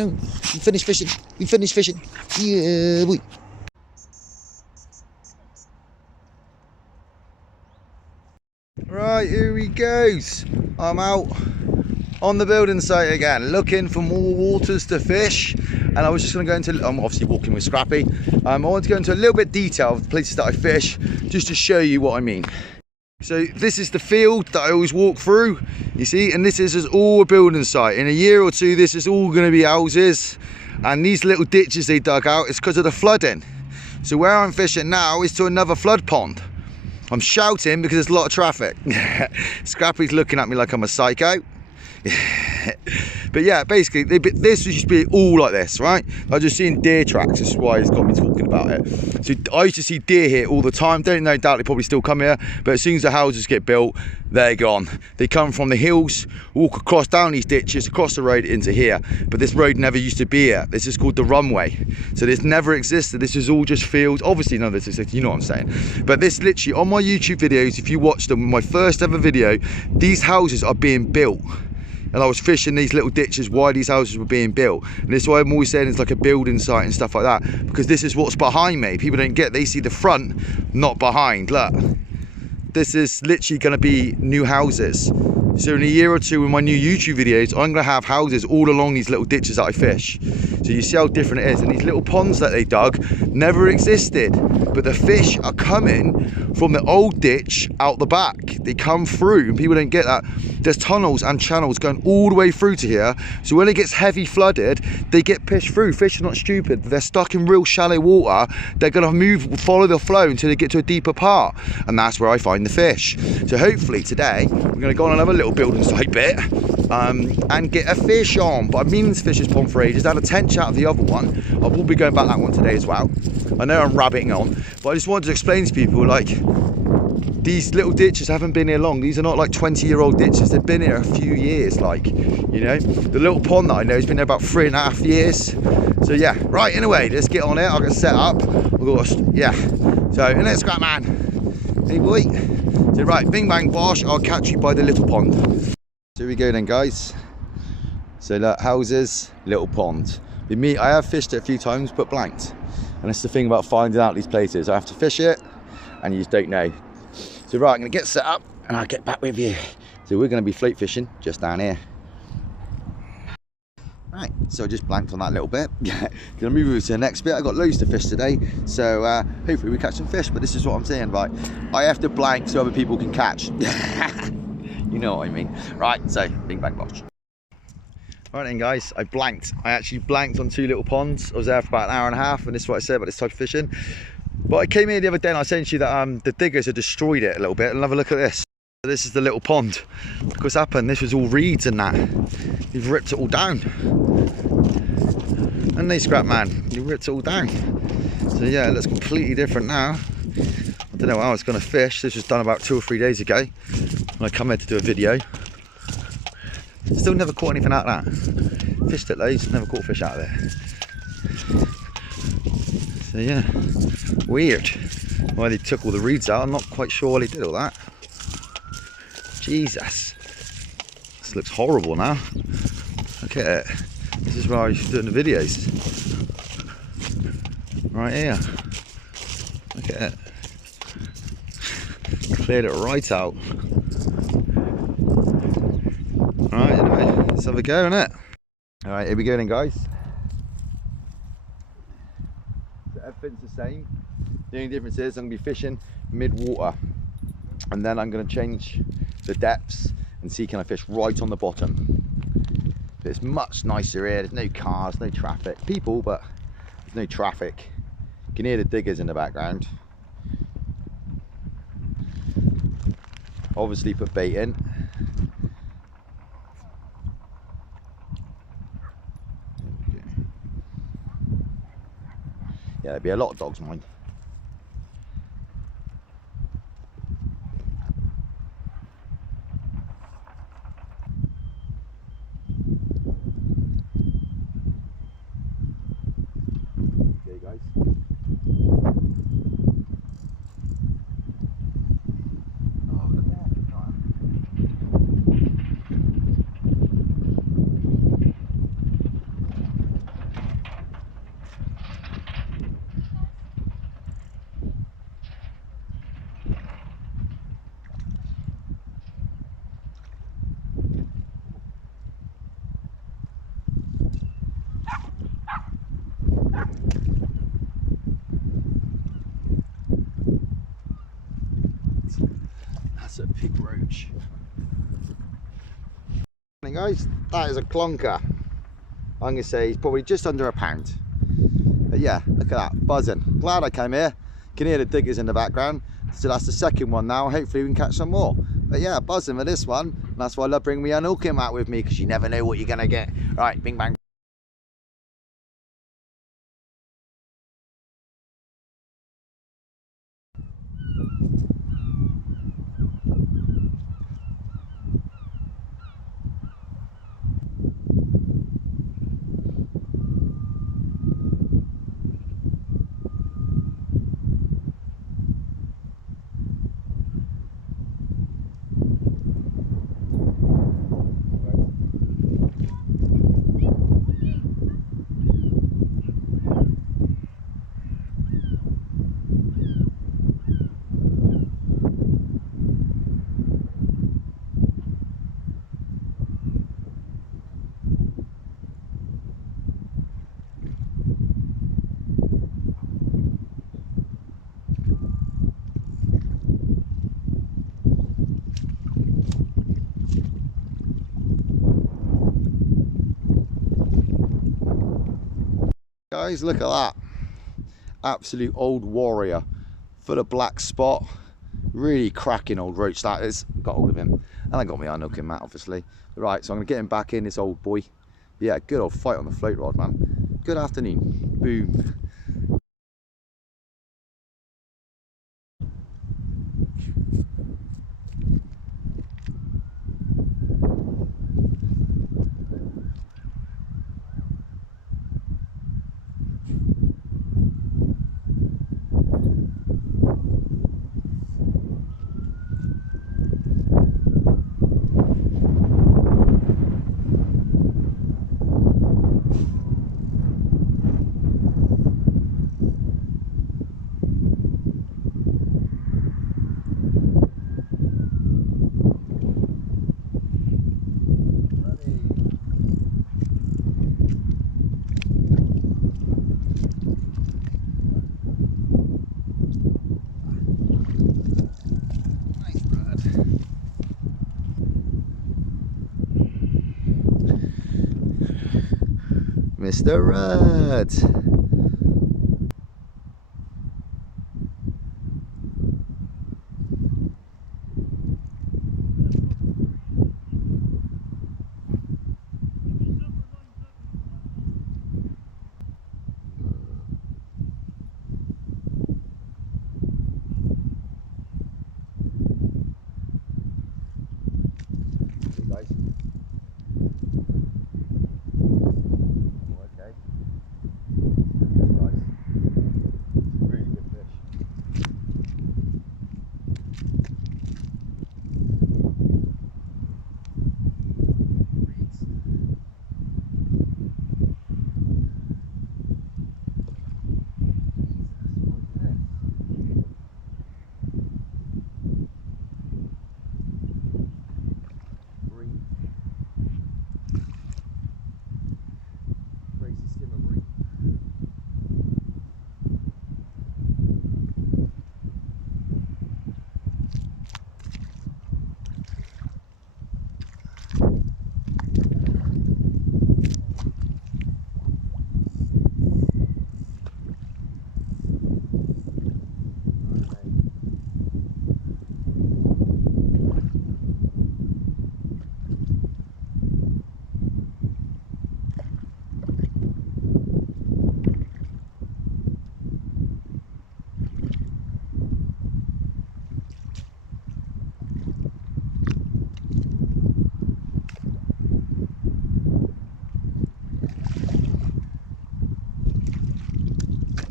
know. We finished fishing. We finished fishing. Yeah, boy. Right, here he goes. I'm out on the building site again, looking for more waters to fish. And I was just going to go into, I'm obviously walking with Scrappy. I want to go into a little bit detail of the places that I fish, just to show you what I mean. So this is the field that I always walk through, you see, and this is all a building site. In a year or two, this is all going to be houses. And these little ditches they dug out is because of the flooding. So where I'm fishing now is to another flood pond. I'm shouting because there's a lot of traffic. Scrappy's looking at me like I'm a psycho. But yeah, basically this used to be all like this, right? I was just seeing deer tracks. This is why it's got me talking about it. So I used to see deer here all the time. Don't know, doubt they probably still come here, but as soon as the houses get built, they're gone. They come from the hills, walk across down these ditches, across the road into here. But this road never used to be here. This is called the runway. So this never existed. This is all just fields. Obviously none of this existed, you know what I'm saying. But this literally, on my YouTube videos, if you watch them, my first ever video, these houses are being built. And I was fishing these little ditches while these houses were being built. And this is why I'm always saying it's like a building site and stuff like that, because this is what's behind me. People don't get, they see the front, not behind. Look, this is literally going to be new houses. So in a year or two with my new YouTube videos, I'm going to have houses all along these little ditches that I fish. So you see how different it is. And these little ponds that they dug never existed. But the fish are coming from the old ditch out the back. They come through, and people don't get that. There's tunnels and channels going all the way through to here. So when it gets heavy flooded, they get pushed through. Fish are not stupid. They're stuck in real shallow water. They're going to follow the flow until they get to a deeper part. And that's where I find the fish. So hopefully today, we're going to go on another little building site bit and get a fish on. But I've been in this fish's pond for ages. I had a tench out of the other one. I will be going back that one today as well. I know I'm rabbiting on, but I just wanted to explain to people, like, these little ditches haven't been here long. These are not like 20-year-old ditches. They've been here a few years, like, you know. The little pond that I know has been there about 3.5 years. So yeah, right, anyway, let's get on it. I'll get set up. Yeah. So, in it, Scrap Man. Hey boy. So right, bing bang bosh, I'll catch you by the little pond. So here we go then, guys. So look, houses, little pond. With me, I have fished it a few times, but blanked. And that's the thing about finding out these places. I have to fish it, and you just don't know. So right, I'm gonna get set up, and I'll get back with you. So we're gonna be float fishing just down here. Right, so I just blanked on that little bit. Gonna move over to the next bit. I've got loads to fish today, so hopefully we catch some fish, but this is what I'm saying, right? I have to blank so other people can catch. You know what I mean. Right, so bing bang bosh. Right then, guys, I blanked. I actually blanked on 2 little ponds. I was there for about 1.5 hours, and this is what I said about this type of fishing. But I came here the other day and I was saying to you that the diggers had destroyed it a little bit. And have a look at this. This is the little pond. Look what's happened. This was all reeds and that. You've ripped it all down. And they, Scrap Man, you ripped it all down. So yeah, it looks completely different now. I don't know how I was going to fish. This was done about 2 or 3 days ago when I come here to do a video. Still never caught anything out of that. Fished it loads, never caught a fish out of it. So yeah, weird why they took all the reeds out. I'm not quite sure why they did all that. Jesus, this looks horrible now. Look at it. This is where I used to do in the videos. Right here. Look at it. Cleared it right out. Right, anyway, let's have a go, innit? Alright, here we go then, guys. So everything's the same. The only difference is I'm going to be fishing mid-water. And then I'm going to change the depths and see can I fish right on the bottom. But it's much nicer here. There's no cars, no traffic. People, but there's no traffic. You can hear the diggers in the background. Obviously put bait in. Yeah, there'd be a lot of dogs, mind. Okay, guys. Oh, look at that. big roach. Hey guys, that is a clonker. I'm gonna say he's probably just under a pound. But yeah, look at that, buzzing. Glad I came here. Can hear the diggers in the background. So that's the second one now. Hopefully we can catch some more. But yeah, buzzing with this one. And that's why I love bringing my unhooking mat with me, because you never know what you're gonna get. Right, bing bang. Guys, look at that. Absolute old warrior. Full of black spot. Really cracking old roach that is. Got hold of him. And I got my unhooking mat, obviously. Right, so I'm going to get him back in, this old boy. Yeah, good old fight on the float rod, man. Good afternoon. Boom. Mr. Rudd.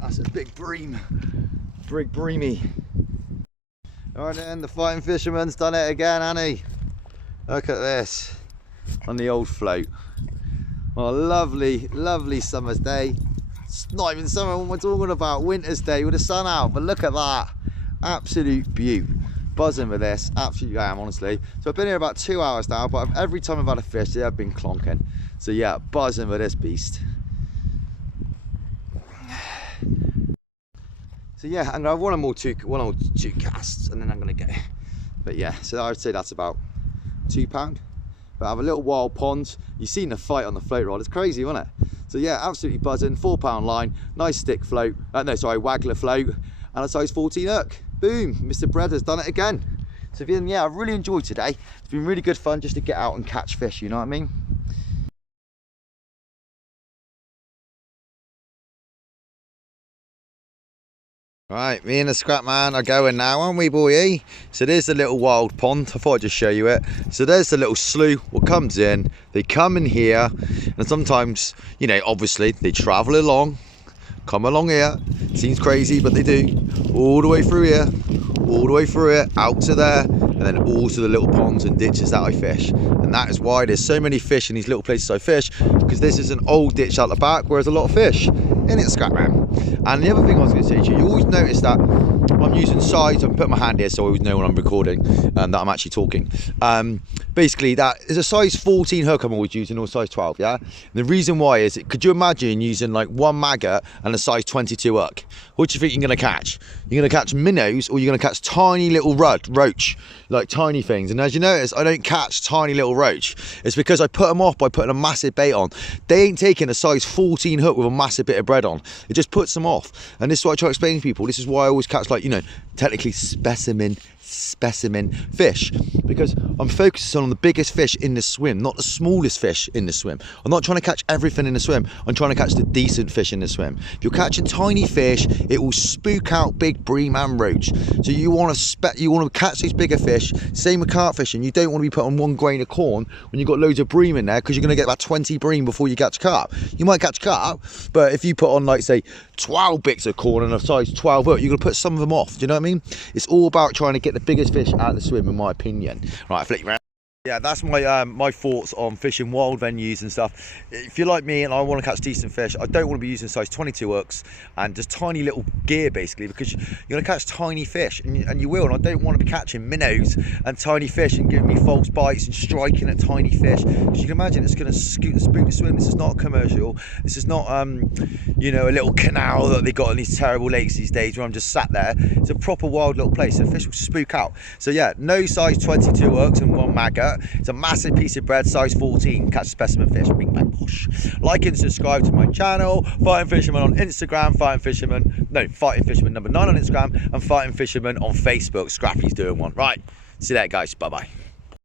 That's a big bream. Big breamy. Alright then, the fighting fisherman's done it again, hasn't he? Look at this. On the old float. Well, a lovely, lovely summer's day. It's not even summer, what we're talking about. Winter's day with the sun out. But look at that. Absolute beaut. Buzzing with this. Absolutely I am, honestly. So I've been here about 2 hours now, but every time I've had a fish, they have been clonking. So yeah, buzzing with this beast. So yeah, I'm gonna have one or two casts, and then I'm gonna But yeah, so I would say that's about £2. But I have a little wild pond. You've seen the fight on the float rod, it's crazy, wasn't it? So yeah, absolutely buzzing. £4 line, nice stick float, waggler float, and a size 14 hook. Boom, Mr. Bread has done it again. So yeah, I've really enjoyed today. It's been really good fun just to get out and catch fish, you know what I mean? Right, me and the scrap man are going now, aren't we, boy? So there's the little wild pond. I thought I'd just show you it. So there's the little slough. What comes in, they come in here, and sometimes, you know, obviously they travel along, come along here. Seems crazy, but they do. All the way through here, all the way through it, out to there, and then all to the little ponds and ditches that I fish. And that is why there's so many fish in these little places I fish, because this is an old ditch out the back where there's a lot of fish. In it, scrap man. And the other thing I was going to say to you, you always notice that I'm using size. I'm putting my hand here so I always know when I'm recording that I'm actually talking. Basically, that is a size 14 hook I'm always using, or size 12, yeah? And the reason why is, could you imagine using like one maggot and a size 22 hook? What do you think you're going to catch? You're going to catch minnows, or you're going to catch tiny little roach, like tiny things. And as you notice, I don't catch tiny little roach. It's because I put them off by putting a massive bait on. They ain't taking a size 14 hook with a massive bit of bread on. It just puts them off. And this is what I try to explain to people. This is why I always catch, like, you know, technically specimen fish, because I'm focusing on the biggest fish in the swim, not the smallest fish in the swim. I'm not trying to catch everything in the swim. I'm trying to catch the decent fish in the swim. If you're catching tiny fish, it will spook out big bream and roach. So you want to catch these bigger fish. Same with carp fishing. You don't want to be putting 1 grain of corn when you've got loads of bream in there, because you're going to get about 20 bream before you catch carp. You might catch carp, but if you put on, like, say 12 bits of corn and a size 12 hook, you're going to put some of them off. Do you know what I mean? It's all about trying to get the biggest fish out of the swim, in my opinion. Right, flip you around. Yeah, that's my my thoughts on fishing wild venues and stuff. If you're like me and I want to catch decent fish, I don't want to be using size 22 hooks and just tiny little gear, basically, because you're going to catch tiny fish, and you will. And I don't want to be catching minnows and tiny fish and giving me false bites and striking at tiny fish, because you can imagine it's going to spook the swim. This is not a commercial. This is not you know, a little canal that they got in these terrible lakes these days where I'm just sat there. It's a proper wild little place, so fish will spook out. So yeah, no size 22 hooks and 1 maggot. It's a massive piece of bread, size 14, catch specimen fish, bing bang push. Like and subscribe to my channel, Fighting Fisherman on Instagram, Fighting Fisherman number 9 on Instagram, and Fighting Fisherman on Facebook. Scrappy's doing one. Right, see you later, guys, bye bye.